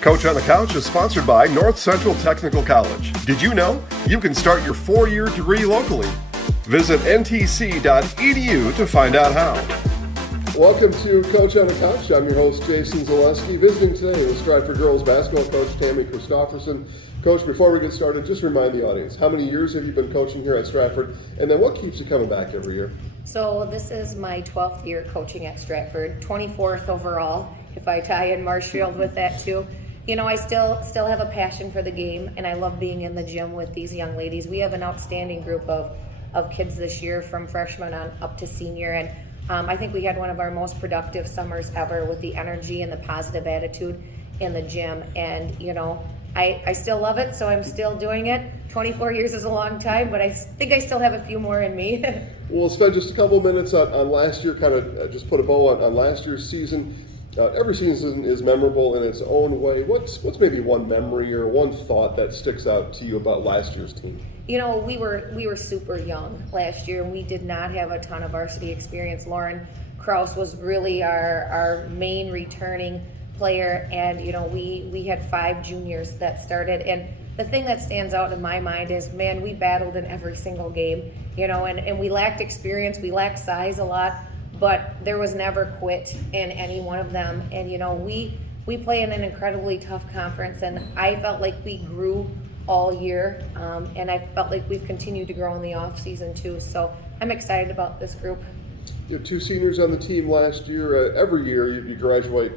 Coach on the Couch is sponsored by North Central Technical College. Did you know you can start your 4-year degree locally? Visit ntc.edu to find out how. Welcome to Coach on the Couch. I'm your host, Jason Zaleski. Visiting today with Stratford Girls basketball coach Tammy Christofferson. Coach, before we get started, just remind the audience, how many years have you been coaching here at Stratford? And then what keeps you coming back every year? So this is my 12th year coaching at Stratford, 24th overall, if I tie in Marshfield with that too. You know, I still have a passion for the game, and I love being in the gym with these young ladies. We have an outstanding group of kids this year, from freshman on up to senior, and I think we had one of our most productive summers ever with the energy and the positive attitude in the gym. And you know, I still love it, so I'm still doing it. 24 years is a long time, but I think I still have a few more in me. We'll spend just a couple minutes on last year, kind of just put a bow on last year's season. Every season is memorable in its own way. What's maybe one memory or one thought that sticks out to you about last year's team? You know, we were super young last year, and we did not have a ton of varsity experience. Lauren Kraus was really our main returning player, and you know, we had 5 juniors that started. And the thing that stands out in my mind is, man, we battled in every single game, you know, and we lacked experience, we lacked size a lot, but there was never quit in any one of them. And you know, we play in an incredibly tough conference, and I felt like we grew all year, and I felt like we've continued to grow in the off season too. So I'm excited about this group. You have 2 seniors on the team last year. Every year you graduate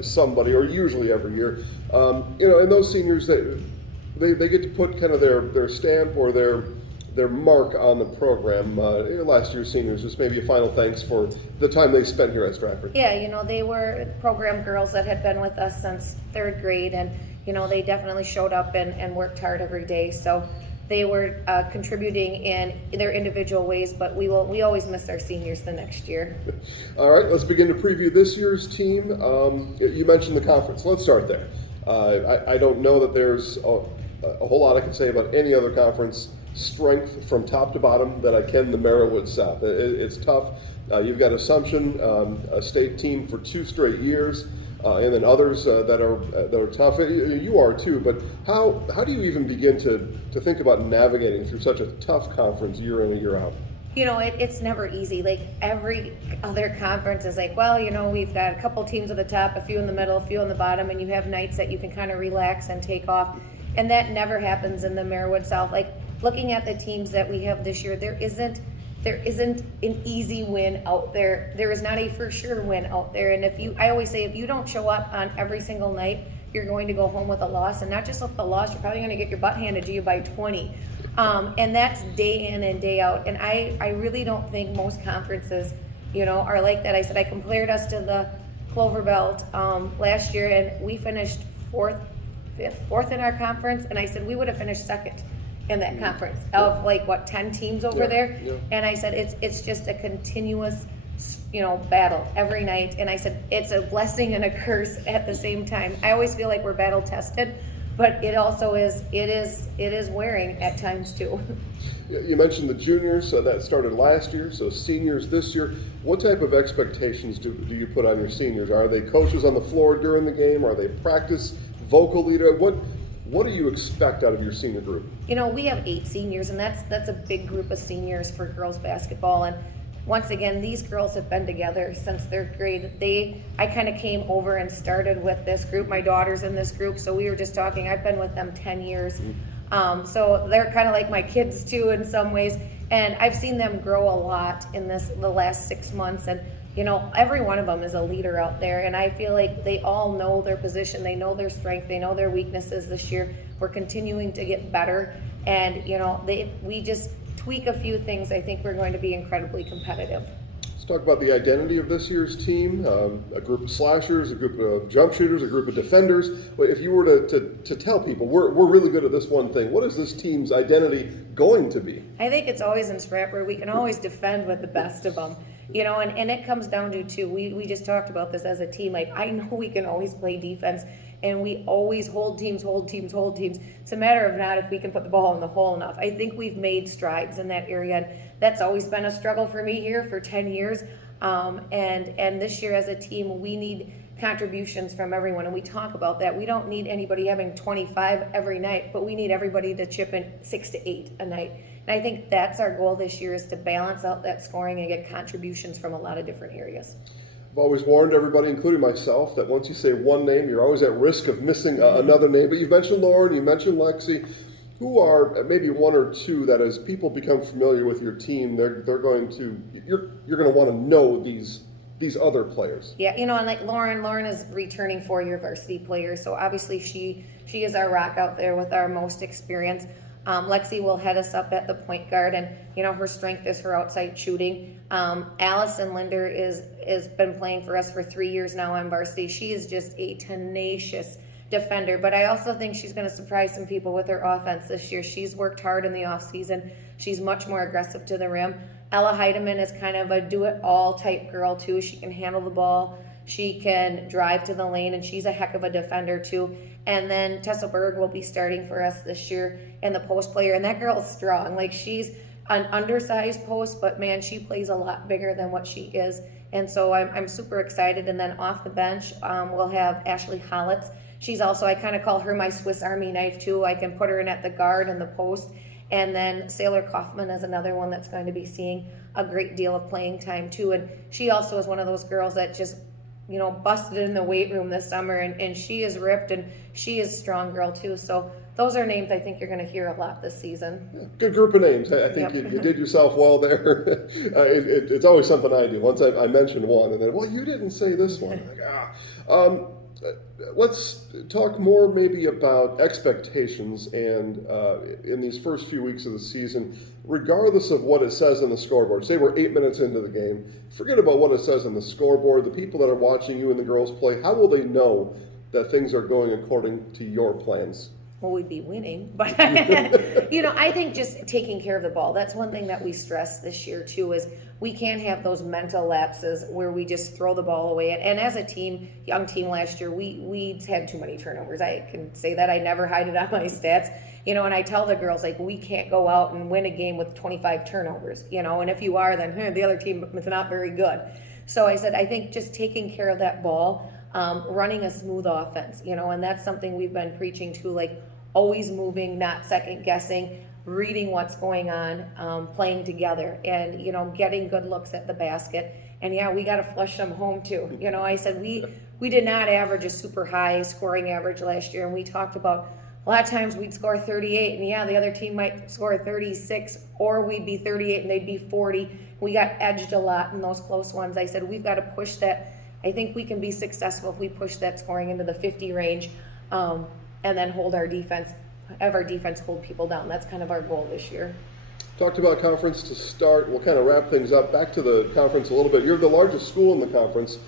somebody, or usually every year. You know, and those seniors, they get to put kind of their stamp or their mark on the program. Last year's seniors, just maybe a final thanks for the time they spent here at Stratford. Yeah, you know, they were program girls that had been with us since 3rd grade, and you know, they definitely showed up and worked hard every day. So they were contributing in their individual ways, but we always miss our seniors the next year. All right, let's begin to preview this year's team. You mentioned the conference. Let's start there. I don't know that there's a whole lot I can say about any other conference strength from top to bottom that I can the Merriwood South. It's tough. You've got Assumption, a state team for 2 straight years. And then others that are tough. You are too, but how do you even begin to think about navigating through such a tough conference year in and year out? You know, it's never easy. Like every other conference is like, well, you know, we've got a couple teams at the top, a few in the middle, a few on the bottom, and you have nights that you can kind of relax and take off. And that never happens in the Merriwood South. Like looking at the teams that we have this year, there isn't an easy win out there. There is not a for sure win out there. And I always say, if you don't show up on every single night, you're going to go home with a loss. And not just with a loss, you're probably going to get your butt handed to you by 20. And that's day in and day out. And I really don't think most conferences, you know, are like that. I said I compared us to the Clover Belt last year, and we finished fourth in our conference. And I said we would have finished 2nd in that conference of 10 teams over there. Yeah. And I said it's just a continuous, you know, battle every night. And I said it's a blessing and a curse at the same time. I always feel like we're battle tested, but it also is wearing at times too. You mentioned the juniors that started last year, so seniors this year. What type of expectations do you put on your seniors? Are they coaches on the floor during the game? Are they practice vocal leader? What do you expect out of your senior group? You know, we have 8 seniors, and that's a big group of seniors for girls basketball. And once again, these girls have been together since 3rd grade. I kind of came over and started with this group. My daughter's in this group, so we were just talking. I've been with them 10 years. So they're kind of like my kids too in some ways. And I've seen them grow a lot in the last 6 months. And you know, every one of them is a leader out there, and I feel like they all know their position, they know their strength, they know their weaknesses. This year we're continuing to get better, and you know, we just tweak a few things. I think we're going to be incredibly competitive. Let's talk about the identity of this year's team. A group of slashers, a group of jump shooters, a group of defenders. If you were to tell people we're really good at this one thing, what is this team's identity going to be? I think it's always in Stratford. We can always defend with the best of them. You know, and it comes down to too, we just talked about this as a team. Like, I know we can always play defense, and we always hold teams. It's a matter of not if we can put the ball in the hole enough. I think we've made strides in that area, and that's always been a struggle for me here for 10 years. And this year as a team, we need contributions from everyone, and we talk about that. We don't need anybody having 25 every night, but we need everybody to chip in 6 to 8 a night. And I think that's our goal this year, is to balance out that scoring and get contributions from a lot of different areas. I've always warned everybody, including myself, that once you say one name, you're always at risk of missing another name. But you've mentioned Lauren, you mentioned Lexi. Who are maybe one or two that, as people become familiar with your team, you're going to want to know these other players? Yeah, and like Lauren is returning 4-year varsity player, so obviously she is our rock out there with our most experience. Lexi will head us up at the point guard, and her strength is her outside shooting. Allison Linder is been playing for us for 3 years now on varsity. She is just a tenacious defender, but I also think she's going to surprise some people with her offense this year. She's worked hard in the off season. She's much more aggressive to the rim. Ella Heidemann is kind of a do-it-all type girl too. She can handle the ball, she can drive to the lane, and she's a heck of a defender too. And then Tessa Berg will be starting for us this year in the post player, and that girl is strong. Like, she's an undersized post, but man, she plays a lot bigger than what she is. And so I'm super excited. And then off the bench, we'll have Ashley Hollitz. She's also, I kind of call her my Swiss Army knife too. I can put her in at the guard and the post. And then Sailor Kaufman is another one that's going to be seeing a great deal of playing time too. And she also is one of those girls that just, busted in the weight room this summer, and she is ripped, and she is a strong girl too. So those are names I think you're going to hear a lot this season. Good group of names. I think you did yourself well there. It's always something I do. Once I mentioned one, and then, well, you didn't say this one. I'm like, let's talk more maybe about expectations, and in these first few weeks of the season, regardless of what it says on the scoreboard. Say we're 8 minutes into the game. Forget about what it says on the scoreboard. The people that are watching you and the girls play, how will they know that things are going according to your plans? Well, we'd be winning, but I think just taking care of the ball. That's one thing that we stress this year too, is we can't have those mental lapses where we just throw the ball away. And as a team, young team last year, we had too many turnovers. I can say that. I never hide it on my stats. And I tell the girls, like, we can't go out and win a game with 25 turnovers, and if you are, then the other team is not very good. So I said, I think just taking care of that ball, running a smooth offense, and that's something we've been preaching to, like, always moving, not second guessing, reading what's going on, playing together, and getting good looks at the basket. And we got to flush them home too. I said we did not average a super high scoring average last year, and we talked about a lot of times we'd score 38, and the other team might score 36, or we'd be 38 and they'd be 40. We got edged a lot in those close ones. I said we've got to push that. I think we can be successful if we push that scoring into the 50 range. And then hold our defense, have our defense hold people down. That's kind of our goal this year. Talked about conference to start. We'll kind of wrap things up. Back to the conference a little bit. You're the largest school in the conference.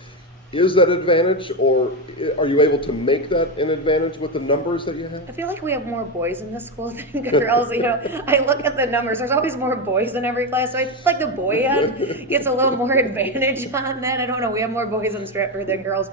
Is that an advantage, or are you able to make that an advantage with the numbers that you have? I feel like we have more boys in the school than girls. I look at the numbers. There's always more boys in every class, so I feel like the boy end gets a little more advantage on that. I don't know. We have more boys in Stratford than girls.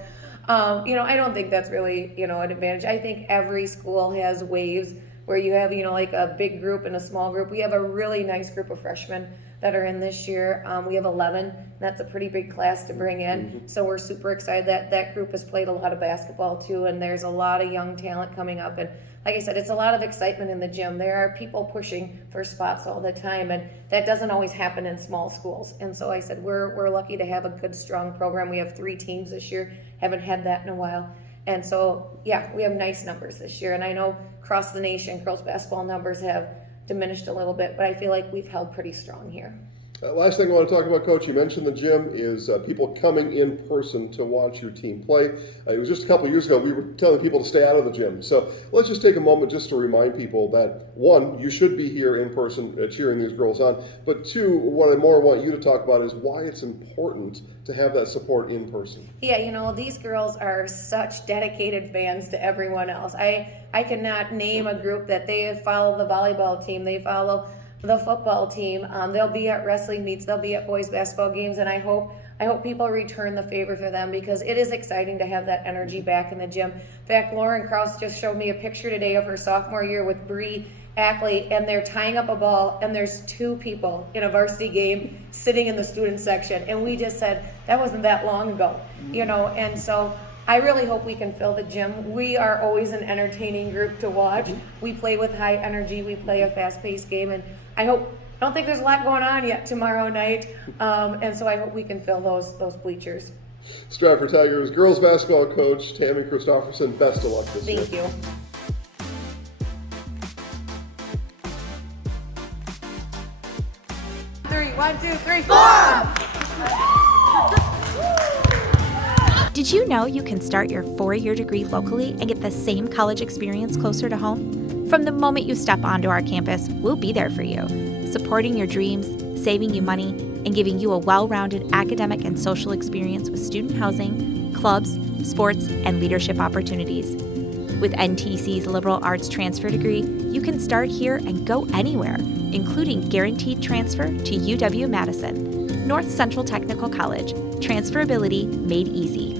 I don't think that's really, an advantage. I think every school has waves where you have, like a big group and a small group. We have a really nice group of freshmen that are in this year. We have 11, and that's a pretty big class to bring in. Mm-hmm. So we're super excited that group has played a lot of basketball too, and there's a lot of young talent coming up. And like I said, it's a lot of excitement in the gym. There are people pushing for spots all the time, and that doesn't always happen in small schools. And so I said we're lucky to have a good, strong program. We have 3 teams this year. Haven't had that in a while. And so, we have nice numbers this year. And I know across the nation, girls basketball numbers have diminished a little bit, but I feel like we've held pretty strong here. Last thing I want to talk about, Coach, you mentioned the gym is people coming in person to watch your team play. It was just a couple of years ago we were telling people to stay out of the gym. So let's just take a moment just to remind people that, 1, you should be here in person cheering these girls on. But 2, what I more want you to talk about is why it's important to have that support in person. Yeah, these girls are such dedicated fans to everyone else. I cannot name a group that they follow the volleyball team, they follow the football team. They'll be at wrestling meets, they'll be at boys basketball games, and I hope people return the favor for them, because it is exciting to have that energy back in the gym. In fact, Lauren Krause just showed me a picture today of her sophomore year with Bree Ackley, and they're tying up a ball, and there's 2 people in a varsity game sitting in the student section, and we just said that wasn't that long ago, and so I really hope we can fill the gym. We are always an entertaining group to watch. We play with high energy. We play a fast-paced game, and I don't think there's a lot going on yet tomorrow night, and so I hope we can fill those bleachers. Stratford Tigers girls basketball coach Tammy Christofferson, best of luck this year. Thank you. One, two, three, four! Did you know you can start your 4-year degree locally and get the same college experience closer to home? From the moment you step onto our campus, we'll be there for you, supporting your dreams, saving you money, and giving you a well-rounded academic and social experience with student housing, clubs, sports, and leadership opportunities. With NTC's liberal arts transfer degree, you can start here and go anywhere, including guaranteed transfer to UW-Madison, North Central Technical College, transferability made easy.